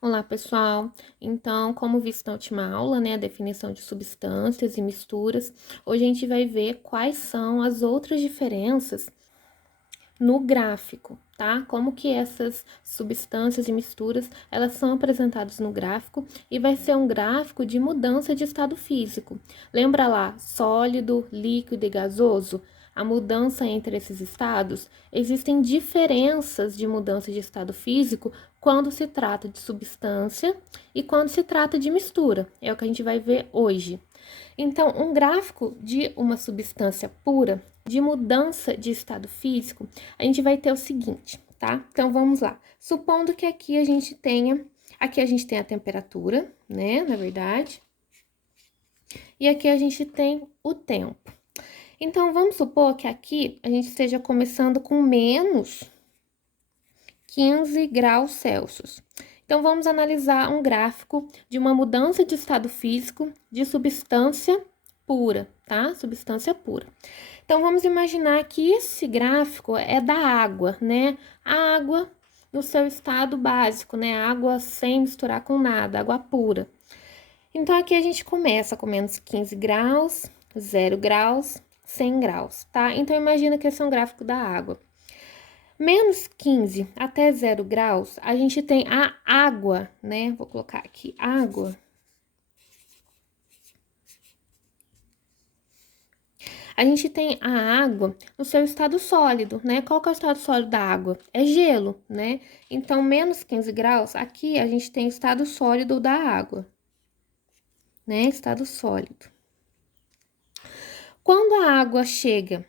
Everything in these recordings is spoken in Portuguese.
Olá, pessoal. Então, como visto na última aula, né, a definição de substâncias e misturas, hoje a gente vai ver quais são as outras diferenças no gráfico, tá? Como que essas substâncias e misturas, elas são apresentadas no gráfico e vai ser um gráfico de mudança de estado físico. Lembra lá, sólido, líquido e gasoso? A mudança entre esses estados, existem diferenças de mudança de estado físico quando se trata de substância e quando se trata de mistura. É o que a gente vai ver hoje. Então, um gráfico de uma substância pura, de mudança de estado físico, a gente vai ter o seguinte, tá? Então, vamos lá. Supondo que aqui a gente tem a temperatura, né, na verdade, e aqui a gente tem o tempo. Então, vamos supor que aqui a gente esteja começando com menos 15 graus Celsius. Então, vamos analisar um gráfico de uma mudança de estado físico de substância pura, tá? Substância pura. Então, vamos imaginar que esse gráfico é da água, né? A água no seu estado básico, né? Água sem misturar com nada, água pura. Então, aqui a gente começa com menos 15 graus, 0 graus, 100 graus, tá? Então, imagina que esse é um gráfico da água. Menos 15 até 0 graus, a gente tem a água, né? Vou colocar aqui, água. A gente tem a água no seu estado sólido, né? Qual que é o estado sólido da água? É gelo, né? Então, menos 15 graus, aqui a gente tem o estado sólido da água, né? Estado sólido. Quando a água chega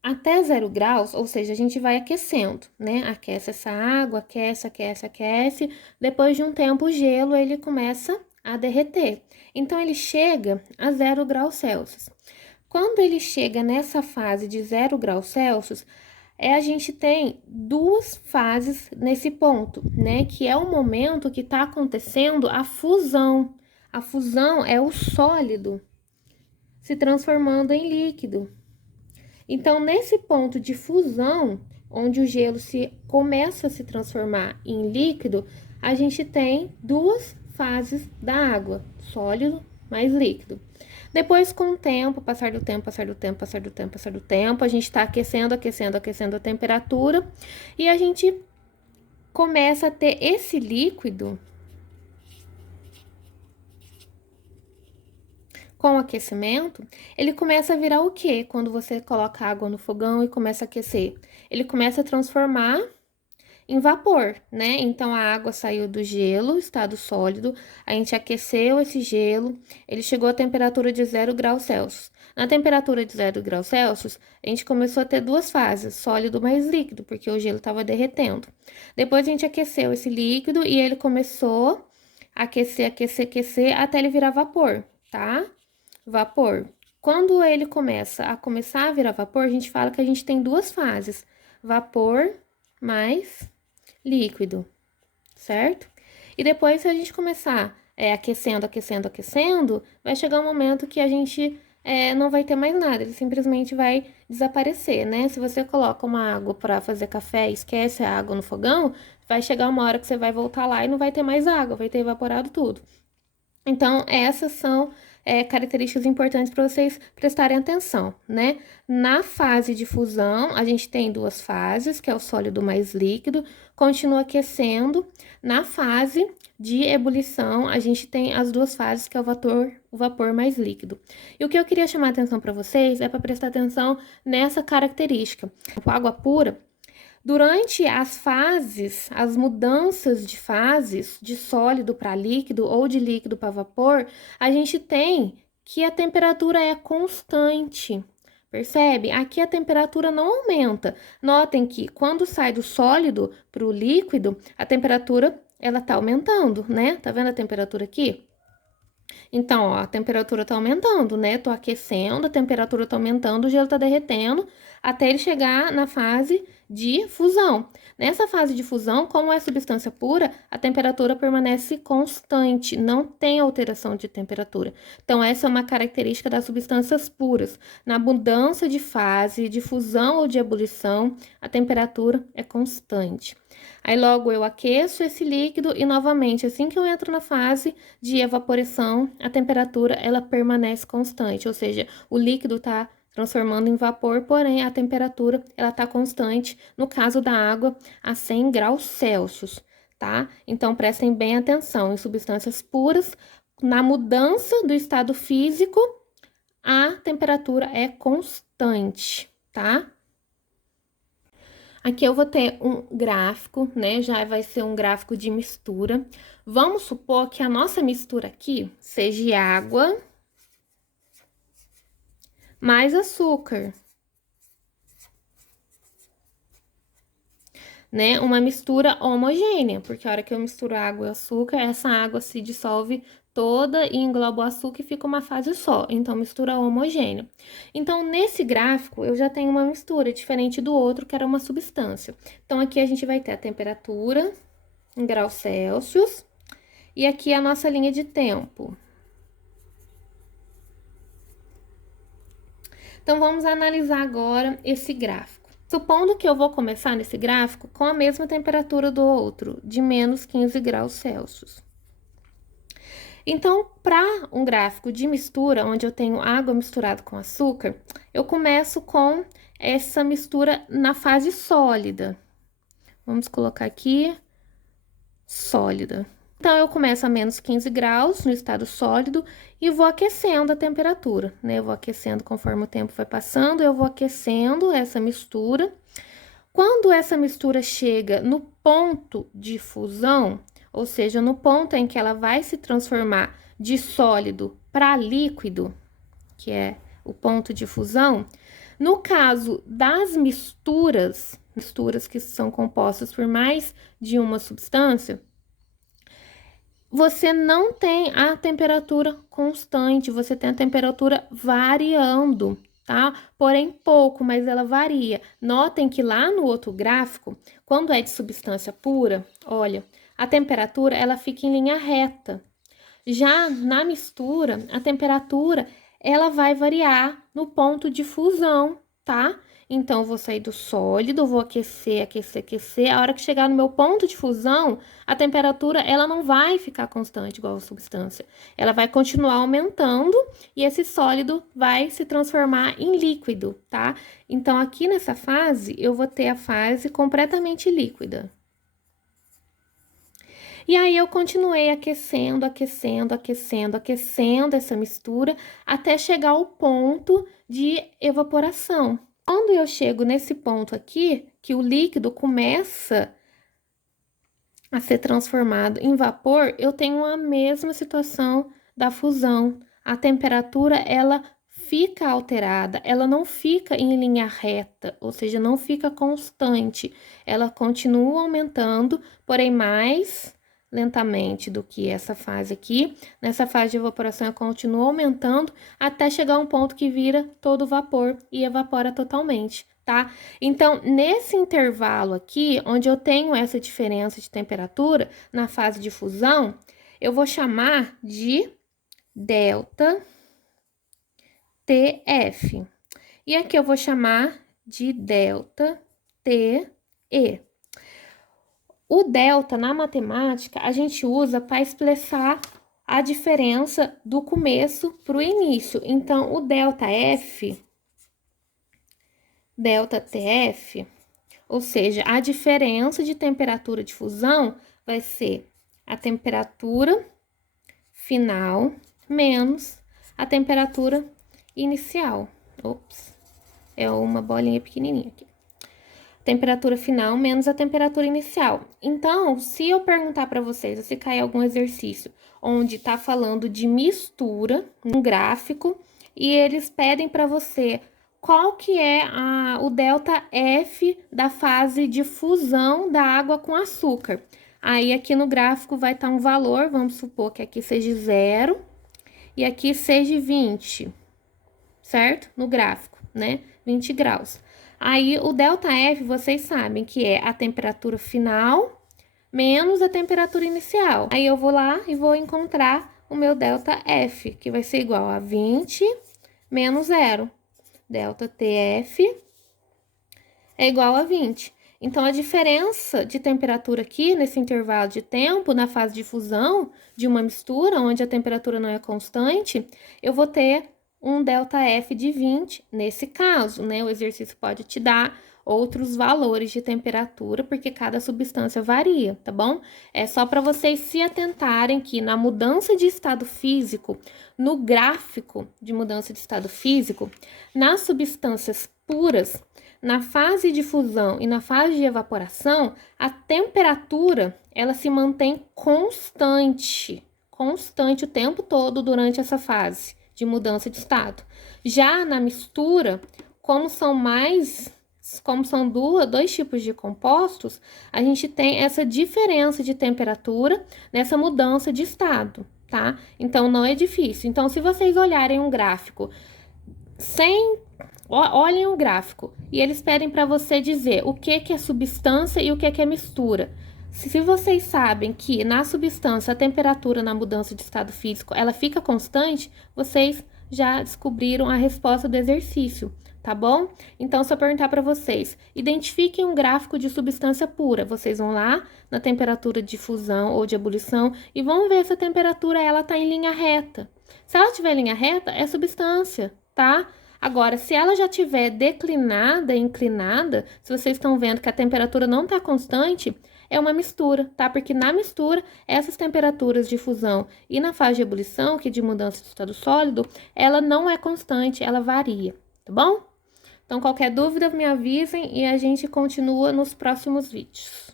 até 0 graus, ou seja, a gente vai aquecendo, né? Aquece essa água, aquece, aquece, aquece. Depois de um tempo, o gelo, ele começa a derreter. Então, ele chega a 0 graus Celsius. Quando ele chega nessa fase de 0 graus Celsius, a gente tem duas fases nesse ponto, né? Que é o momento que está acontecendo a fusão. A fusão é o sólido se transformando em líquido. Então, nesse ponto de fusão, onde o gelo começa a se transformar em líquido, a gente tem duas fases da água, sólido mais líquido. Depois, com o tempo, passar do tempo, passar do tempo, passar do tempo, passar do tempo, a gente está aquecendo, aquecendo, aquecendo a temperatura e a gente começa a ter esse líquido com o aquecimento, ele começa a virar o quê? Quando você coloca água no fogão e começa a aquecer, ele começa a transformar em vapor, né? Então, a água saiu do gelo, estado sólido, a gente aqueceu esse gelo, ele chegou à temperatura de 0 graus Celsius. Na temperatura de 0 graus Celsius, a gente começou a ter duas fases, sólido mais líquido, porque o gelo estava derretendo. Depois, a gente aqueceu esse líquido e ele começou a aquecer, aquecer, aquecer, até ele virar vapor, tá? Vapor. Quando ele começa a virar vapor, a gente fala que a gente tem duas fases, vapor mais líquido, certo? E depois, se a gente começar aquecendo, aquecendo, aquecendo, vai chegar um momento que a gente não vai ter mais nada, ele simplesmente vai desaparecer, né? Se você coloca uma água para fazer café e esquece a água no fogão, vai chegar uma hora que você vai voltar lá e não vai ter mais água, vai ter evaporado tudo. Então, essas são características importantes para vocês prestarem atenção, né? Na fase de fusão, a gente tem duas fases, que é o sólido mais líquido, continua aquecendo. Na fase de ebulição, a gente tem as duas fases, que é o vapor mais líquido. E o que eu queria chamar a atenção para vocês é para prestar atenção nessa característica. A água pura, durante as fases, as mudanças de fases, de sólido para líquido ou de líquido para vapor, a gente tem que a temperatura é constante. Percebe? Aqui a temperatura não aumenta. Notem que quando sai do sólido para o líquido, a temperatura ela tá aumentando, né? Tá vendo a temperatura aqui? Então, ó, a temperatura tá aumentando, né? Tô aquecendo, a temperatura tá aumentando, o gelo tá derretendo, até ele chegar na fase de fusão. Nessa fase de fusão, como é substância pura, a temperatura permanece constante, não tem alteração de temperatura. Então, essa é uma característica das substâncias puras. Na mudança de fase, de fusão ou de ebulição, a temperatura é constante. Aí, logo, eu aqueço esse líquido e, novamente, assim que eu entro na fase de evaporação, a temperatura, ela permanece constante, ou seja, o líquido está transformando em vapor, porém, a temperatura, ela está constante, no caso da água, a 100 graus Celsius, tá? Então, prestem bem atenção, em substâncias puras, na mudança do estado físico, a temperatura é constante, tá? Aqui eu vou ter um gráfico, né? Já vai ser um gráfico de mistura. Vamos supor que a nossa mistura aqui seja água mais açúcar, né? Uma mistura homogênea, porque a hora que eu misturo água e açúcar, essa água se dissolve toda e engloba o açúcar e fica uma fase só. Então, mistura homogênea. Então, nesse gráfico, eu já tenho uma mistura diferente do outro, que era uma substância. Então, aqui a gente vai ter a temperatura em graus Celsius e aqui a nossa linha de tempo. Então, vamos analisar agora esse gráfico. Supondo que eu vou começar nesse gráfico com a mesma temperatura do outro, de menos 15 graus Celsius. Então, para um gráfico de mistura, onde eu tenho água misturada com açúcar, eu começo com essa mistura na fase sólida. Vamos colocar aqui, sólida. Então, eu começo a menos 15 graus no estado sólido e vou aquecendo a temperatura, né? Eu vou aquecendo conforme o tempo vai passando, eu vou aquecendo essa mistura. Quando essa mistura chega no ponto de fusão, ou seja, no ponto em que ela vai se transformar de sólido para líquido, que é o ponto de fusão, no caso das misturas que são compostas por mais de uma substância, você não tem a temperatura constante, você tem a temperatura variando, tá? Porém, pouco, mas ela varia. Notem que lá no outro gráfico, quando é de substância pura, olha, a temperatura, ela fica em linha reta. Já na mistura, a temperatura, ela vai variar no ponto de fusão, tá? Então, eu vou sair do sólido, vou aquecer, aquecer, aquecer. A hora que chegar no meu ponto de fusão, a temperatura, ela não vai ficar constante igual a substância. Ela vai continuar aumentando e esse sólido vai se transformar em líquido, tá? Então, aqui nessa fase, eu vou ter a fase completamente líquida. E aí, eu continuei aquecendo, aquecendo, aquecendo, aquecendo essa mistura até chegar ao ponto de evaporação. Quando eu chego nesse ponto aqui, que o líquido começa a ser transformado em vapor, eu tenho a mesma situação da fusão. A temperatura, ela fica alterada, ela não fica em linha reta, ou seja, não fica constante. Ela continua aumentando, porém mais lentamente do que essa fase aqui. Nessa fase de evaporação, ela continua aumentando até chegar a um ponto que vira todo vapor e evapora totalmente, tá? Então, nesse intervalo aqui, onde eu tenho essa diferença de temperatura, na fase de fusão, eu vou chamar de delta TF. E aqui eu vou chamar de delta TE. O delta, na matemática, a gente usa para expressar a diferença do começo para o início. Então, o delta TF, ou seja, a diferença de temperatura de fusão vai ser a temperatura final menos a temperatura inicial. Ops, é uma bolinha pequenininha aqui. Temperatura final menos a temperatura inicial. Então, se eu perguntar para vocês, se cair algum exercício onde tá falando de mistura, um gráfico, e eles pedem para você qual que é o delta F da fase de fusão da água com açúcar. Aí, aqui no gráfico vai estar um valor, vamos supor que aqui seja 0 e aqui seja 20, certo? No gráfico, né? 20 graus. Aí, o ΔF, vocês sabem que é a temperatura final menos a temperatura inicial. Aí, eu vou lá e vou encontrar o meu ΔF, que vai ser igual a 20 menos 0. ΔTF é igual a 20. Então, a diferença de temperatura aqui, nesse intervalo de tempo, na fase de fusão de uma mistura, onde a temperatura não é constante, eu vou ter um ΔF de 20 nesse caso, né? O exercício pode te dar outros valores de temperatura, porque cada substância varia, tá bom? É só para vocês se atentarem que na mudança de estado físico, no gráfico de mudança de estado físico, nas substâncias puras, na fase de fusão e na fase de evaporação, a temperatura, ela se mantém constante o tempo todo durante essa fase de mudança de estado. Já na mistura, como são dois tipos de compostos, a gente tem essa diferença de temperatura nessa mudança de estado, tá? Então, não é difícil. Então, se vocês olharem um gráfico olhem o gráfico e eles pedem para você dizer o que é substância e o que é mistura. Se vocês sabem que na substância a temperatura na mudança de estado físico ela fica constante, vocês já descobriram a resposta do exercício, tá bom? Então, se eu perguntar para vocês, identifiquem um gráfico de substância pura. Vocês vão lá na temperatura de fusão ou de ebulição e vão ver se a temperatura ela tá em linha reta. Se ela tiver em linha reta, é substância, tá? Agora, se ela já tiver declinada, inclinada, se vocês estão vendo que a temperatura não está constante, é uma mistura, tá? Porque na mistura, essas temperaturas de fusão e na fase de ebulição, que é de mudança de estado sólido, ela não é constante, ela varia, tá bom? Então, qualquer dúvida, me avisem e a gente continua nos próximos vídeos.